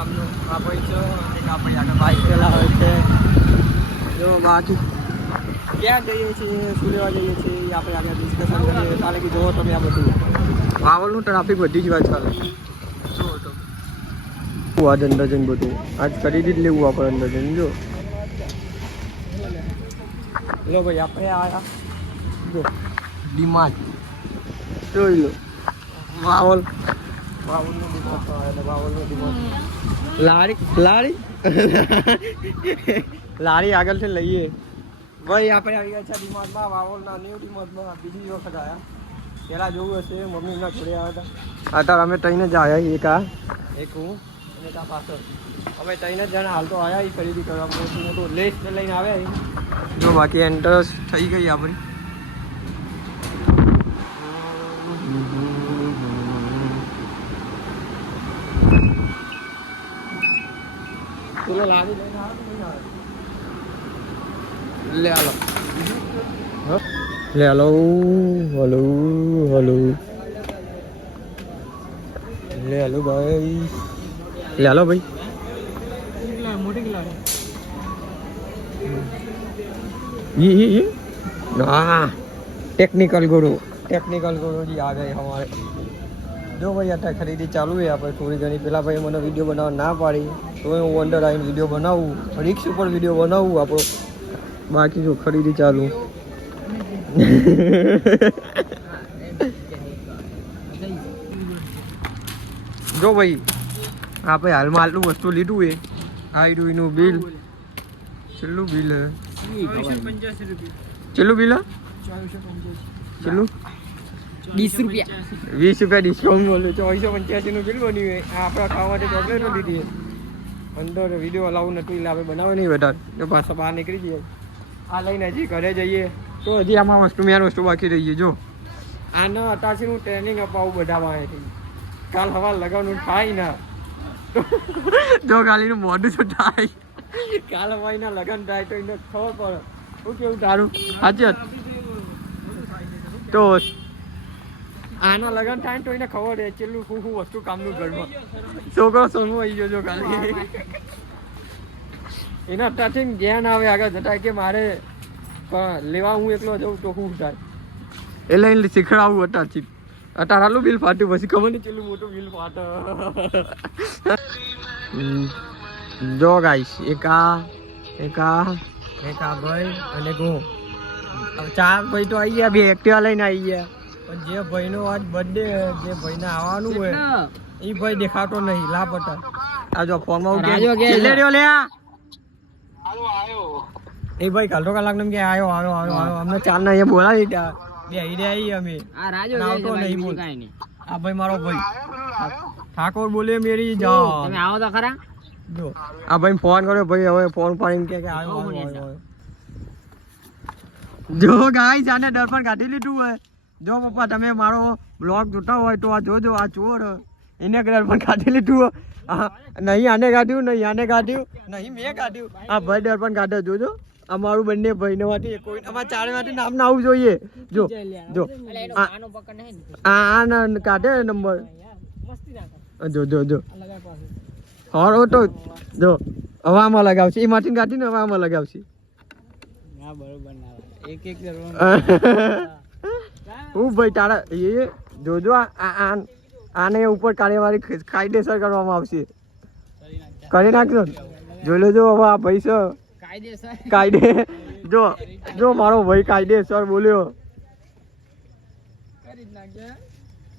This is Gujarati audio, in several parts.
આમનું આ ભાઈ છે અને આ ભાઈ આગળ બાઇક ચલાવે છે. જો બાકી ક્યાં જઈએ છીએ, શું લેવા જઈએ છીએ એ આપણે આગળ ડિસ્કશન કરીએ. કારણ કે જુઓ તમે આ બધું માહોલનું ટ્રાફિક બધી જ વાત ચાલે. જુઓ તો આજ અંદર જઈને બધું આજ ખરીદી જ લેવું આપણે અંદર જઈને. જો લો ભાઈ આપણે આયા જો ડીમાર્ટ જોઈ લો. માહોલનું ડીમાર્ટ લારી આગળથી લઈએ ભાઈ. આપણે આવી ગયા છે ડીમાર્ટમાં, વાવોલના ન્યૂ ડીમાર્ટમાં બીજી વખત આવ્યા. પહેલાં જોવું હશે મમ્મી એમના જોડે આવ્યા હતા. અત્યારે અમે ત્રણે જ આવ્યા, એક આ એક હું અને ત્યાં પાછળ અમે ત્રણે જ જણા હાલ તો આવ્યા એ ખરીદી કરવા. મોટું મોટું લિસ્ટ લઈને આવ્યા. જો બાકી એન્ટર્સ થઈ ગઈ આપણી. પેલો લારી લઈને આવે તો નહીં આવે. લે હાલો લે હાલો હલો હલો લે હાલો ભાઈ લે હાલો ભાઈ. हाँ टेक्निकल गुरु जी आ गए हमारे. जो भाई અત્યારે ખરીદી ચાલુ है આપણે થોડી ઘણી. પેલા ભાઈ મને વિડીયો બનાવવા ના પાડી તો હું અંદર આવીને વિડીયો બનાવું, રિક્સ ઉપર વિડીયો બનાવું આપણો. બાકી જો ખરીદી ચાલુ. જો ભાઈ આપણે હાલમાં આટલું વસ્તુ લીધું એ આઈડું એનું બિલ છેલ્લું બિલ ચેલું બિલ ચેલું 20 रुपया 20 રૂપિયા ડિસ્કાઉન્ટ મળ્યું. 2485 નું બિલ બન્યું. આપણા ખાવા માટે ચોકલેટો લીધી. અંદર વિડીયો અલાઉ નતું એટલે આપણે બનાવે નહીં વધારે. જો પાછા બહાર નીકળી જઈએ. આ લઈને હજી ઘરે જઈએ તો હજી આમાં મેન વસ્તુ બાકી રહીએ. જો આના અતાસીનું ટ્રેનિંગ અપાવું બધા પાસેથી. કાલ સવાર લગાવવાનું થાય ના જો ગાલીનું મોઢું શું થાય. કાલ હવાઈના લગન થાય તો એને ખબર પડે. શું કેવું તારું? સાચી તો આના લગન થાય તો એને ખબર છે કેટલું શું શું વસ્તુ કામનું ઘરમાં. છોકરો સોનું આવી ગયો જો ખાલી એના અત્યારથી જ્ઞાન આવે આગળ જતા કે મારે લેવા હું એકલો જઉં તો શું થાય એટલે એને શીખડાવું અત્યારથી. અત્યારે આટલું બિલ ફાટ્યું પછી ખબર નહીં કેટલું મોટું બિલ ફાટે. જો ગાઈસ એક આ ભાઈ અને હું 4 ભાઈ તો આવી ગયા. 2 એક્ટિવા લઈને આવી ગયા. પણ જે ભાઈનો આજ બર્થડે, જે ભાઈને આવવાનું હોય એ ભાઈ દેખાતો નહીં, લાપતા. આ જો ફોનમાં લે એ ભાઈ કાલ તો કલાક ને કે આવ્યો અમને 4 ના અહીંયા બોલાવી ત્યાં બે હીરે આવી અમે. આવતો નહીં બોલ. આ ભાઈ મારો ભાઈ ઠાકોર બોલે મેરી જાઓ. તમે આવો તો ખરા. જો આ ભાઈ ફોન કર્યો ભાઈ, હવે ફોન પાડીને કે આવ્યો. જો ગાઈસ આને દર્પણ કાઢી લીધું હોય. જો પપ્પા તમે મારો બ્લોગ જોતા હોય તો આ જોજો. આ ચોર એને દર્પણ કાઢી લીધું હોય. નહીં આને કાઢ્યું, નહીં આને કાઢ્યું, નહીં મેં કાઢ્યું. આ ભાઈ દર્પણ કાઢે જોજો. અમારું બંને ભાઈને માંથી કોઈ અમારા ચારે માંથી નામ ના આવવું જોઈએ. જો આ કાઢે નંબર. જો હરો તો જો હવામાં લગાવશે. એ માટી કાઢીને હવામાં લગાવશે. હું ભાઈ તારા એ જોજો આને ઉપર કાર્યવાહી કાયદેસર કરવામાં આવશે. કરી નાખજો. જોઈ લેજો હવે આ ભાઈ છે કાયદે. જો મારો ભાઈ કાયદેસર બોલ્યો.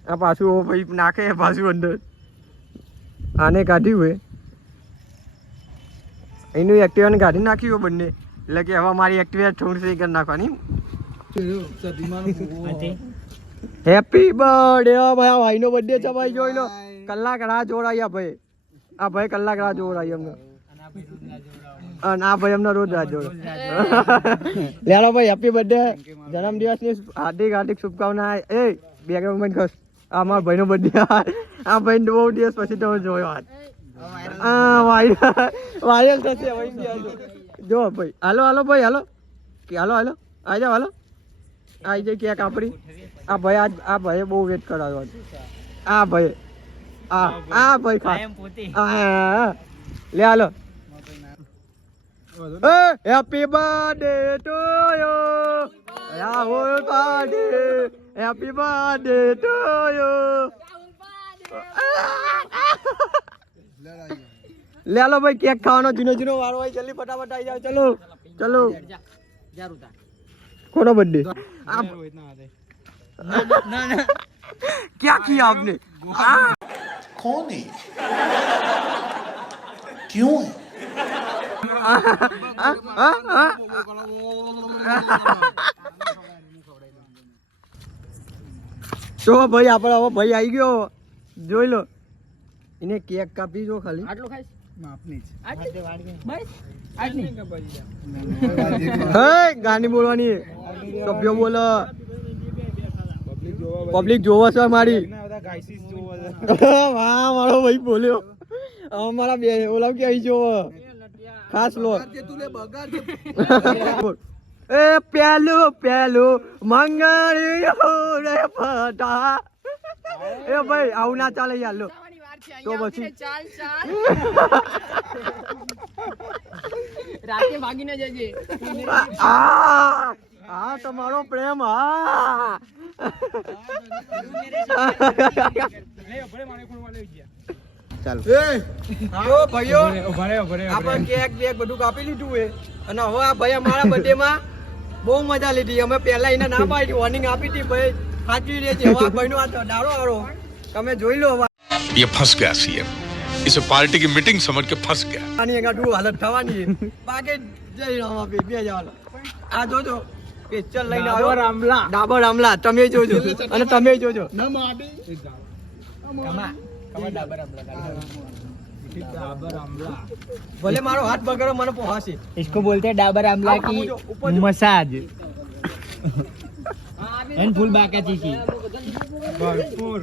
આ પાછું ભાઈ નાખે પાછું અંદર. આને કાઢ્યું હોય એનું એક્ટિવાને કાઢી નાખ્યું બંને. એટલે કે હવે મારી એક્ટિવા થોડી સહી કરી નાખવાની. હેપી બર્થડે ભાઈ. આ ભાઈનો બર્થડે છે ભાઈ. જોઈ લો કલાક રાહ જોડાયા ભાઈ. આ ભાઈ કલાક રાહ જોડાઈ અમને. અને આ ભાઈ અમને રોજ રાહ જોડે. લેલો ભાઈ હેપી બર્થડે. જન્મદિવસની હાર્દિક શુભકામના. એ બેકગ્રાઉન્ડ ખસ. આ મારા ભાઈનો બર્થડે. આ ભાઈ બહુ દિવસ પછી તમે જોયો આજ. વાયરલ થશે જો ભાઈ. હાલો ભાઈ હાલો આવી જાઓ. હાલો આવી જાય કેક આપણી. આ ભાઈ બહુ વેટ કરાવ્યો. આ ભાઈ આ ભાઈ ખા લે હાલો happy birthday to you Rahul party happy birthday to you લે લો ભાઈ કેક ખાવાનો જૂનો વારો હોય જલ્દી ફટાફટ આવી જાવ ચલો ચલો કોનો બર્થડે क्या किया आपने कौन है क्यों તો ભાઈ આપણે હવે ભાઈ આવી ગયો જોઈ લો એને કેક કાપી જો ખાલી આટલું ખાઈશ માપની જ. બસ આટલી હે ગાની બોલવાની સભ્યો બોલો પબ્લિક જોવો છે મારી વાહ મારો ભાઈ બોલ્યો અમારા બે ઓલા કે અહીં જોવો ખાસ લો એ પેલું મંગળિયો રે ફટા એ ભાઈ આવું ના ચાલે યાર લો તો પછી રાતે ભાગીને જજે આ તમારો પ્રેમ ચાલો ભાઈઓ આપણે કેક બેક બધું કાપી લીધું હે અને હવે આ ભાઈ અમારા બર્થડે માં બહુ મજા લીધી અમે પહેલા એને ના પાડી વોર્નિંગ આપી હતી ભાઈ સાચવી રહે છે હવે ભાઈ નો આ દાડો આરો તમે જોઈ લો હવે ये फंस गया सीएम इसे पार्टी की मीटिंग समझ के फंस गया આની આગળ હાલત થવાની છે બાકી જઈ રહ્યો આપે બે જવાનો આ જોજો પિક્ચર લઈને આવ્યો ડાબર આમલા તમે જોજો અને તમે જોજો ભલે મારો હાથ બગડો મને પહોંચે इसको बोलते हैं डाबर आमला की मसाज एंड फुल बाकाची की ભરપૂર.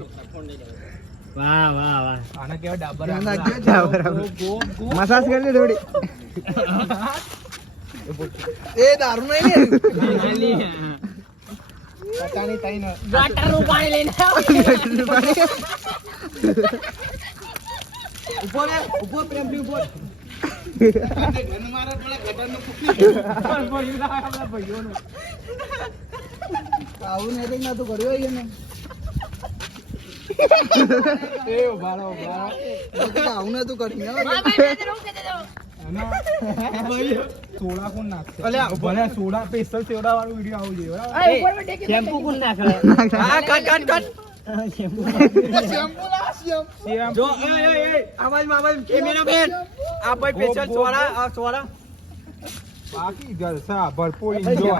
वाह वाह वाह આને કહેવાય ડાબર મસાજ કરી દે થોડી એ દારૂ નહીં પટાણી થઈને गटर નું પાણી લઈને ઉભો પ્રેમથી ઉભો આવું નહીં ના તો કર્યો એને એ ઉભારો આવું નતું કર્યું સોડા કોણ નાખશે ભલે સોડા સ્પેશિયલ સોડા વાળો વિડીયો આવું જોઈએ બરાબર? શેમ્પુ કોણ નાખે હા કટ CM જો આવાજ કેમેરામેન આ ભાઈ સ્પેશિયલ સોડા બાકી જલસા ભરપૂર એન્જોય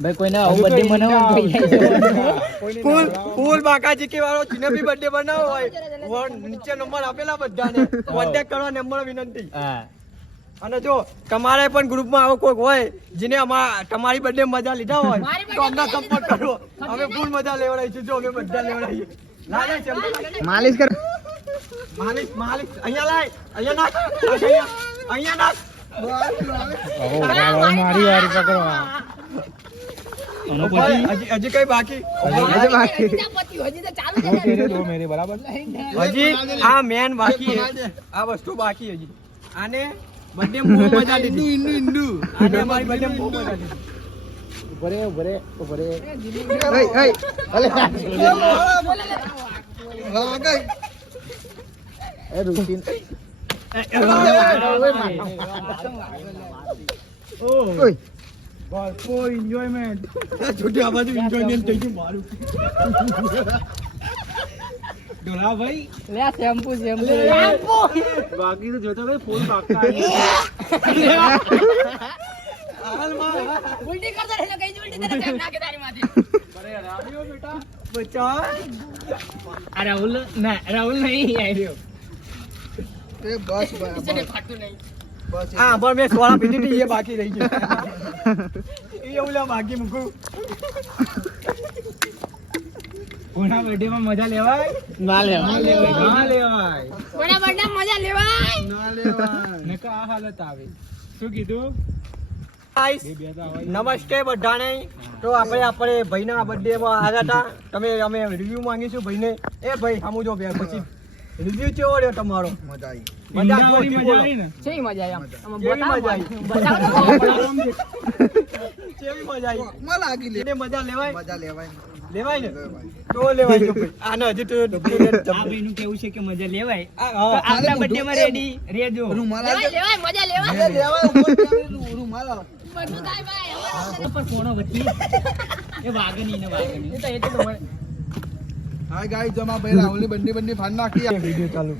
ભાઈ કોઈને આવું બર્થડે મનાવવાનું ફૂલ બાકાજી કે વાળો જેને બી બર્થડે બનાવો હોય નીચે નંબર આપેલા બધાને કોન્ટેક્ટ કરવા નંબર વિનંતી હા અને જો તમારે પણ ગ્રુપમાં આવો કોઈક હોય જેને તમારી બર્થડે મજા લીધા હોય તો અમને સપોર્ટ કરો અમે ફૂલ મજા લેવડાવીશું જો અમે બધા લેવડાવીએ માલિશ કર માલિશ અહીંયા લાય અહીંયા નાખ અહીંયા નાખ મારી વારી પકડો હજી કઈ બાકી દો મેરે બરાબર હજી આ મેન બાકી છે આ વસ્તુ બાકી હજી આને બર્થડે બહુ મજા લીધી આને અમારી બર્થડે બહુ મજા લીધી ઉભરે ભરપૂર એન્જોયમેન્ટ છોટી આ બાજુ એન્જોયમેન્ટ થઈ ગયું મારું ડોલા ભાઈ લે શેમ્પુ બાકી તો જોતો ભાઈ ફૂલ બાકા ઉલટી કરતા રહેલો કઈ ઉલટી તને ટેપ નાખે તારી માથે બચ્ચા આ રાહુલ ના રાહુલ નહીં આવ્યો એ બસ ઇસને ફાટતું નહીં હા પણ મેં સોળા પીધી હતી એ બાકી રહી ગઈ એ ઓલા બાકી મૂકું કોના બર્થડે માં મજા લેવાય ના લેવા ના લેવાય કોના બર્થડે મજા લેવાય નકા આ હાલત આવે શું કીધું ગાઈસ નમસ્તે બધાને તો આપણે ભાઈના બર્થડે માં આવ્યા હતા અમે રિવ્યુ માંગીશું ભાઈને એ ભાઈ સામુ જો પછી રિવ્યુ કેવો રહ્યો તમારો? મજા આવી. મજા ઈંડાવાળી જોરથી મજા બોલો. આવી ને છે મજા આમ કેવી મજા આવી? કેવી મજા આવી? માં લાગી લે. એને મજા લેવાય? મજા લેવાય. લેવાય ને? તો લેવાય તો ભાઈ. આને હજી તો આ ભાઈનું કેવું છે કે મજા લેવાય તો આપણા બર્થડે માં રેડી રેજો રૂમાલ લેવાય લેવાય મજા લેવાય લેવાય ઉપર કેમેરું રૂમાલ આવે. બધું થાય ભાઈ પર સોનો વચ્ચે એ વાગની ને વાગની એ તો હાય ગાઈસ જમા ભાઈ રાહુલની બંડી ફાન નાખી. વિડિયો ચાલુ.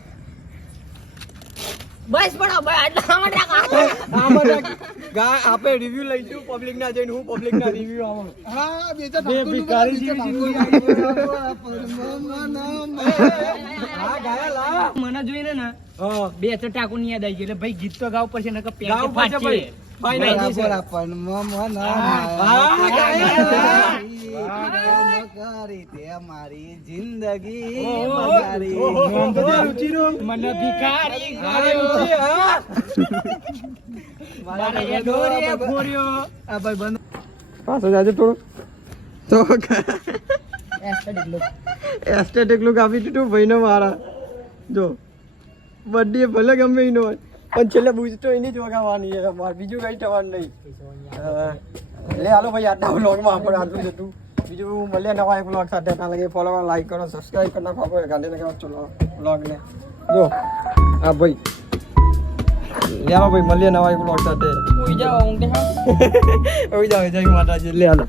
બસ પડો ભાઈ આટલા માટે આમાં આપણે રિવ્યુ લઈશું પબ્લિક ના જઈને હું પબ્લિક ના રિવ્યુ આવું. હા બેચા બે ભિખારી જેવી જિંદગી હા ગાયા લા. મને જોઈને ને હા બે ચટાકુ ની યાદ આવી ગઈ એટલે ભાઈ ગીત તો ગાવ પડશે નકર પેટ ગાવું પડશે ફાટશે ભાઈ. ફાઇનલ છે. મારી જિંદગી રુચિનો મને ભિખારી અરે રુચિ હા મારે એ દોરીએ ફોર્યો આ ભાઈ બંધ પાછો જાજે થોડું તો એસ્થેટિક લુક આપી દીધું ભાઈનો મારા જો બર્થડે ભલે ગમે એનો હોય પણ છેલ્લે બૂજ તો એની જ વગાવવાની છે મારે બીજું કઈ થવાનું નહીં એટલે હાલો ભાઈ આજના વ્લોગમાં આપણે આટલું જ હતું બીજું મળીએ નવા એક વ્લોગ સાથે ત્યાં લગે ફોલો લાઈક કરો સબસ્ક્રાઈબ કરી નાખો આપણે ગાંધીનગર ચલો વ્લોગને જો હા ભાઈ લે હાલો ભાઈ મળીએ નવા એક વ્લોગ સાથે કોઈ જાવ ઊંઘે જય માતાજી લે હાલો